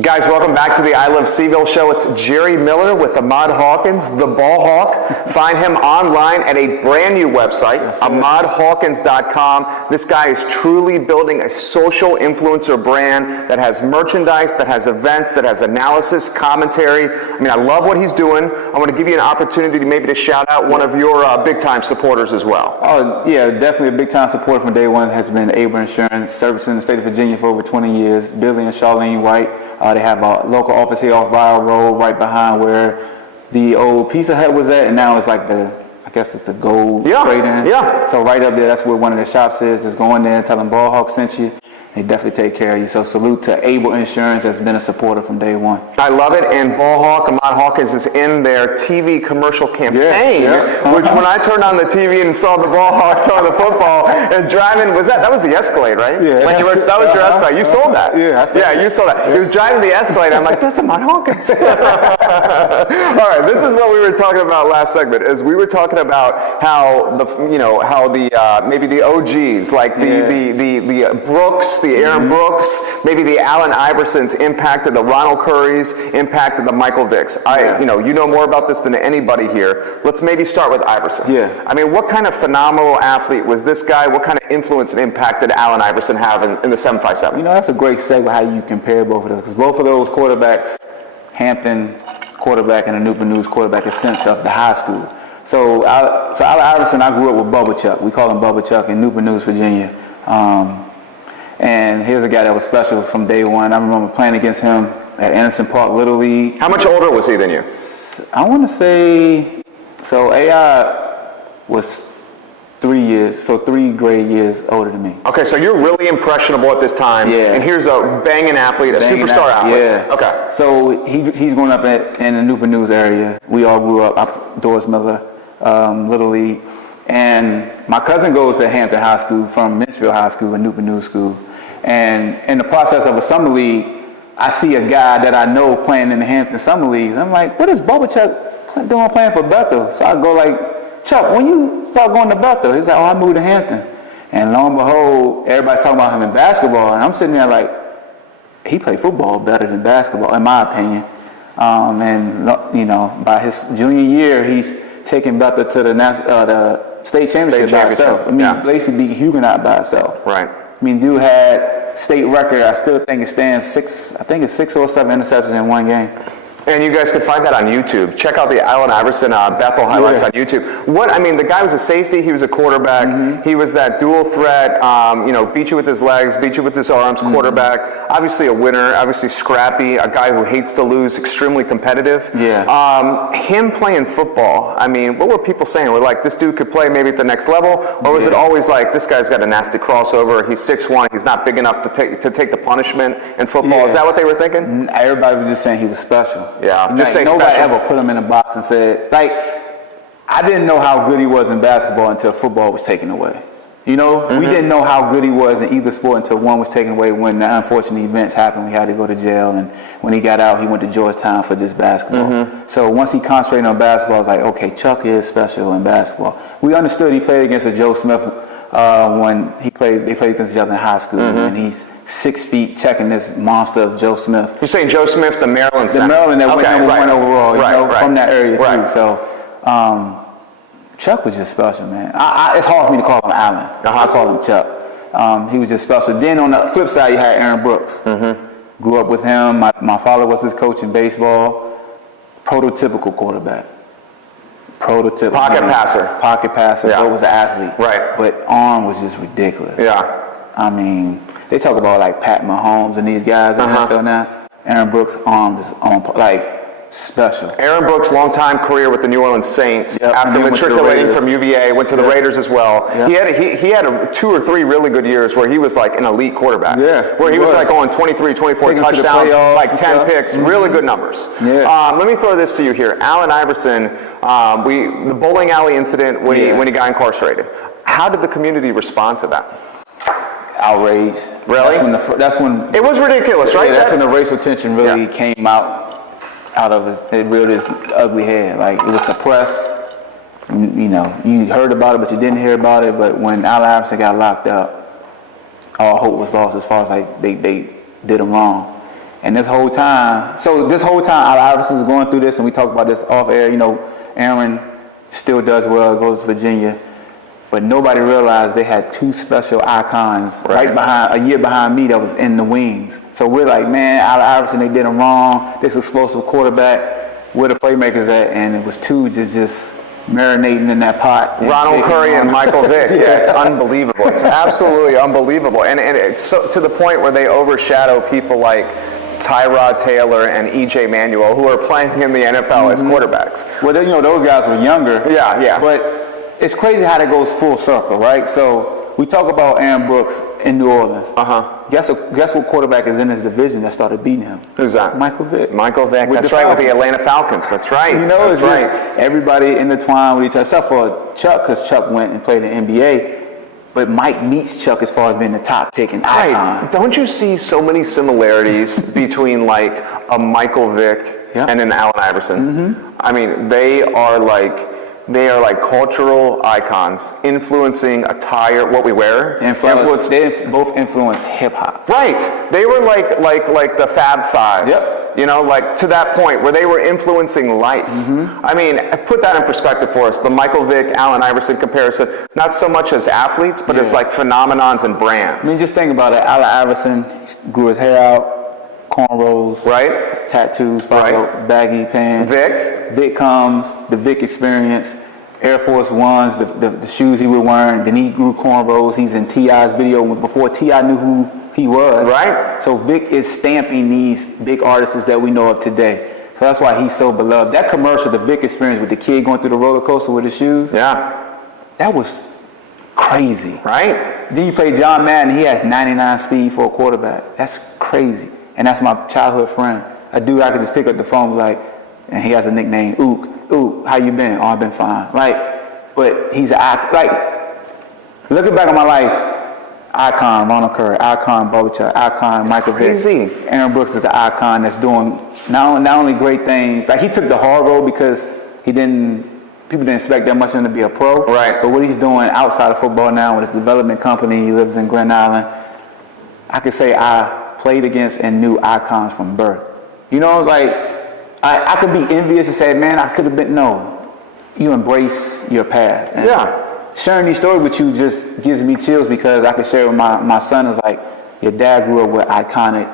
Guys, welcome back to the I Love Seville show. It's Jerry Miller with Ahmad Hawkins, the Ball Hawk. Find him online at a brand new website, ahmadhawkins.com. This guy is truly building a social influencer brand that has merchandise, that has events, that has analysis, commentary. I mean, I love what he's doing. I want to give you an opportunity to shout out one of your big-time supporters as well. Oh, yeah, definitely a big-time supporter from day one has been Able Insurance, servicing the state of Virginia for over 20 years. Billy and Charlene White. They have a local office here off Viral Road, right behind where the old Pizza Hut was at, and now it's like I guess it's the gold trading. Yeah. So right up there, that's where one of the shops is. Just go in there and tell them Ball Hawk sent you. They definitely take care of you. So salute to Able Insurance has been a supporter from day one. I love it. And Ball Hawk, Ahmad Hawkins is in their TV commercial campaign, which when I turned on the TV and saw the Ball Hawk throwing the football and driving, that was the Escalade, right? Yeah. That was your Escalade. You sold that. Yeah, you sold that. He was driving the Escalade. I'm like, that's Ahmad Hawkins. All right, this is what we were talking about last segment. Is we were talking about how maybe the OGs, like the Brooks, the Aaron Brooks, maybe the Allen Iversons impacted the Ronald Currys, impacted the Michael Vicks. You know more about this than anybody here. Let's maybe start with Iverson. Yeah. I mean, what kind of phenomenal athlete was this guy? What kind of influence and impact did Allen Iverson have in the 757? You know, that's a great segue how you compare both of those, because both of those quarterbacks, Hampton quarterback and the Newport News quarterback, is since of the high school. So Allen Iverson, I grew up with Bubba Chuck. We call him Bubba Chuck in Newport News, Virginia. And here's a guy that was special from day one. I remember playing against him at Anderson Park Little League. How much older was he than you? I want to say, so AI was 3 grade years older than me. Okay, so you're really impressionable at this time. Yeah. And here's a banging athlete, a superstar athlete. Yeah. Okay. So he's growing up in the Newport News area. We all grew up Doris Miller, Little League. And my cousin goes to Hampton High School from Mansfield High School and Newport News School. And in the process of a summer league, I see a guy that I know playing in the Hampton summer leagues. I'm like, what is Bubba Chuck doing playing for Bethel? So I go like, Chuck, when you start going to Bethel? He's like, oh, I moved to Hampton. And lo and behold, everybody's talking about him in basketball. And I'm sitting there like, he played football better than basketball, in my opinion. By his junior year, he's taken Bethel to the state championship by himself. Basically beat Huguenot by himself. Right. I mean, dude had state record. I still think it stands 6 or 7 interceptions in one game. And you guys can find that on YouTube. Check out the Allen Iverson Bethel highlights on YouTube. The guy was a safety, he was a quarterback, he was that dual threat, beat you with his legs, beat you with his arms, quarterback, obviously a winner, obviously scrappy, a guy who hates to lose, extremely competitive. Yeah. Him playing football, I mean, what were people saying? Were like, this dude could play maybe at the next level? Or was it always like, this guy's got a nasty crossover, he's 6'1", he's not big enough to take the punishment in football? Yeah. Is that what they were thinking? Everybody was just saying he was special. Yeah, just say nobody special. ever put him in a box and said, I didn't know how good he was in basketball until football was taken away. We didn't know how good he was in either sport until one was taken away. When the unfortunate events happened, we had to go to jail, and when he got out, he went to Georgetown for just basketball. So once he concentrated on basketball, I was like, okay, Chuck is special in basketball. We understood he played against a Joe Smith when they played against each other in high school, and he's 6 feet checking this monster of Joe Smith. You're saying Joe Smith, the Maryland center. The Maryland that went number one overall, from that area too. So Chuck was just special, man. It's hard for me to call him Allen. I call him Chuck. He was just special. Then on the flip side, you had Aaron Brooks. Grew up with him. My father was his coach in baseball. Prototypical quarterback. Pocket passer. Yeah. But was an athlete. Right. But arm was just ridiculous. Yeah. I mean, they talk about like Pat Mahomes and these guys in the NFL now. Aaron Brooks' arm is on special. Aaron Brooks, long-time career with the New Orleans Saints. After matriculating from UVA, went to the Raiders as well. He had 2 or 3 really good years where he was like an elite quarterback. Where he was like on 23, 24 touchdowns, like 10 picks, really good numbers. Let me throw this to you here. Allen Iverson, the bowling alley incident when he got incarcerated. How did the community respond to that? Outraged. Really? That's when it was ridiculous, right? That's when the racial tension really came out of it reared its ugly head. Like, it was suppressed. You heard about it, but you didn't hear about it. But when Allen Iverson got locked up, all hope was lost as far as they did him wrong. And this whole time, Iverson is going through this, and we talk about this off air. You know, Aaron still does well, goes to Virginia, but nobody realized they had two special icons right behind, a year behind me, that was in the wings. So we're like, man, Allen Iverson, they did him wrong. This explosive quarterback, where the playmakers at? And it was two just marinating in that pot. Ronald Curry and Michael Vick. Yeah, it's unbelievable. It's absolutely unbelievable. And it's so, to the point where they overshadow people like Tyrod Taylor and E.J. Manuel, who are playing in the NFL as quarterbacks. Well, you know, those guys were younger. Yeah. But it's crazy how that goes full circle, right? So we talk about Aaron Brooks in New Orleans. Guess what quarterback is in his division that started beating him? Who's that? Michael Vick. Michael Vick. That's right, with the Atlanta Falcons. That's right. You know, that's it's right. Everybody intertwined with each other, except for Chuck, because Chuck went and played in the NBA. But Mike meets Chuck as far as being the top pick and icon. Don't you see so many similarities between like a Michael Vick and an Allen Iverson? I mean, they are like cultural icons, influencing attire, what we wear. They both influence hip hop. Right. They were like the Fab Five. Yep. You know, like to that point where they were influencing life. I mean, put that in perspective for us. The Michael Vick, Allen Iverson comparison, not so much as athletes, but as like phenomenons and brands. I mean, just think about it. Allen Iverson grew his hair out, cornrows, right? Tattoos, baggy pants. Vick comes, the Vick experience, Air Force Ones, the shoes he was wearing. Then he grew cornrows. He's in T.I.'s video before T.I. knew who he was. Right. So Vick is stamping these big artists that we know of today. So that's why he's so beloved. That commercial, the Vick experience with the kid going through the roller coaster with his shoes. Yeah. That was crazy. Right. Then you play John Madden, he has 99 speed for a quarterback. That's crazy. And that's my childhood friend. A dude I could just pick up the phone and he has a nickname, Ook. Ook, how you been? Oh, I've been fine. But he's looking back on my life, icon, Ronald Curry, icon, Bubba Chuck, icon, Michael Vick. Aaron Brooks is an icon that's doing not only great things. Like, he took the hard road because people didn't expect that much of him to be a pro. Right. But what he's doing outside of football now with his development company, he lives in Grand Island. I could say I played against and knew icons from birth. You know, like, I could be envious and say, man, I could have been, no. You embrace your path. And sharing these stories with you just gives me chills because I can share with my son is like, your dad grew up with iconic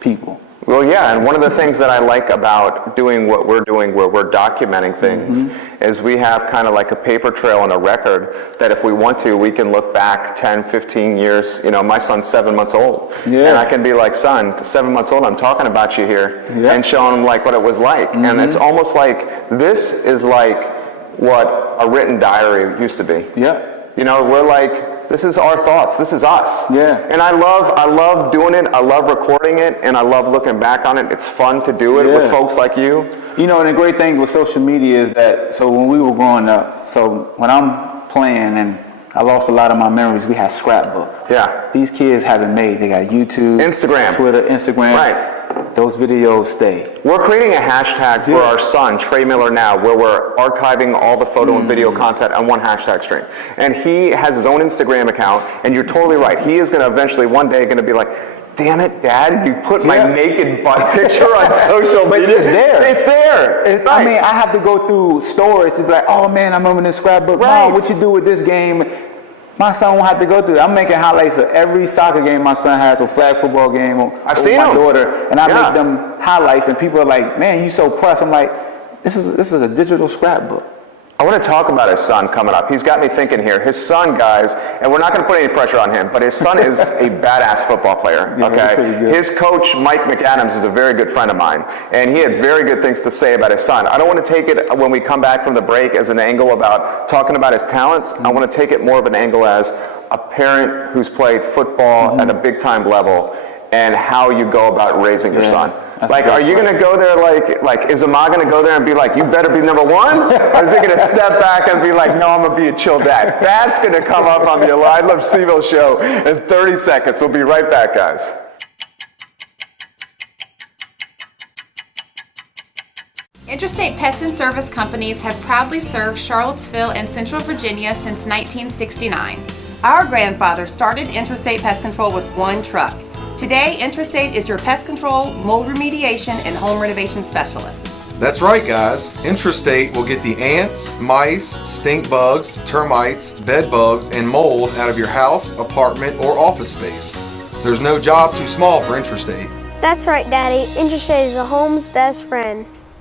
people. Well, yeah, and one of the things that I like about doing what we're doing, where we're documenting things, is we have kind of like a paper trail and a record that if we want to, we can look back 10, 15 years. You know, my son's 7 months old. Yeah. And I can be like, son, 7 months old, I'm talking about you here, and showing him like what it was like. And it's almost like, this is like what a written diary used to be. Yeah. You know, we're like, this is our thoughts. This is us. Yeah. And I love doing it. I love recording it, and I love looking back on it. It's fun to do it with folks like you. You know, and the great thing with social media is that, so when we were growing up, so when I'm playing and I lost a lot of my memories, we had scrapbooks. Yeah. These kids haven't made. They got YouTube, Instagram, Twitter, Instagram. Right. Those videos stay. We're creating a hashtag for our son, Trey Miller Now, where we're archiving all the photo and video content on one hashtag string. And he has his own Instagram account, and you're totally right. He is going to eventually one day going to be like, damn it, Dad, you put my naked butt picture on social media. It's there. It's there. I mean, I have to go through stories to be like, oh man, I remember this scrapbook. Mom, what you do with this game? My son won't have to go through it. I'm making highlights of every soccer game my son has, or flag football game, or I've seen my daughter, and I make them highlights, and people are like, man, you so pressed. I'm like, this is a digital scrapbook. I want to talk about his son coming up. He's got me thinking here. His son, guys, and we're not going to put any pressure on him, but his son is a badass football player, okay? His coach, Mike McAdams, is a very good friend of mine, and he had very good things to say about his son. I don't want to take it when we come back from the break as an angle about talking about his talents. I want to take it more of an angle as a parent who's played football at a big-time level and how you go about raising your son. Like, are you going to go there like, is Ahmad going to go there and be like, you better be number one? Or is he going to step back and be like, no, I'm going to be a chill dad? That's going to come up on the I Love Seville show in 30 seconds. We'll be right back, guys. Interstate Pest and Service Companies have proudly served Charlottesville and Central Virginia since 1969. Our grandfather started Interstate Pest Control with one truck. Today, Intrastate is your pest control, mold remediation, and home renovation specialist. That's right, guys. Intrastate will get the ants, mice, stink bugs, termites, bed bugs, and mold out of your house, apartment, or office space. There's no job too small for Intrastate. That's right, Daddy. Intrastate is a home's best friend.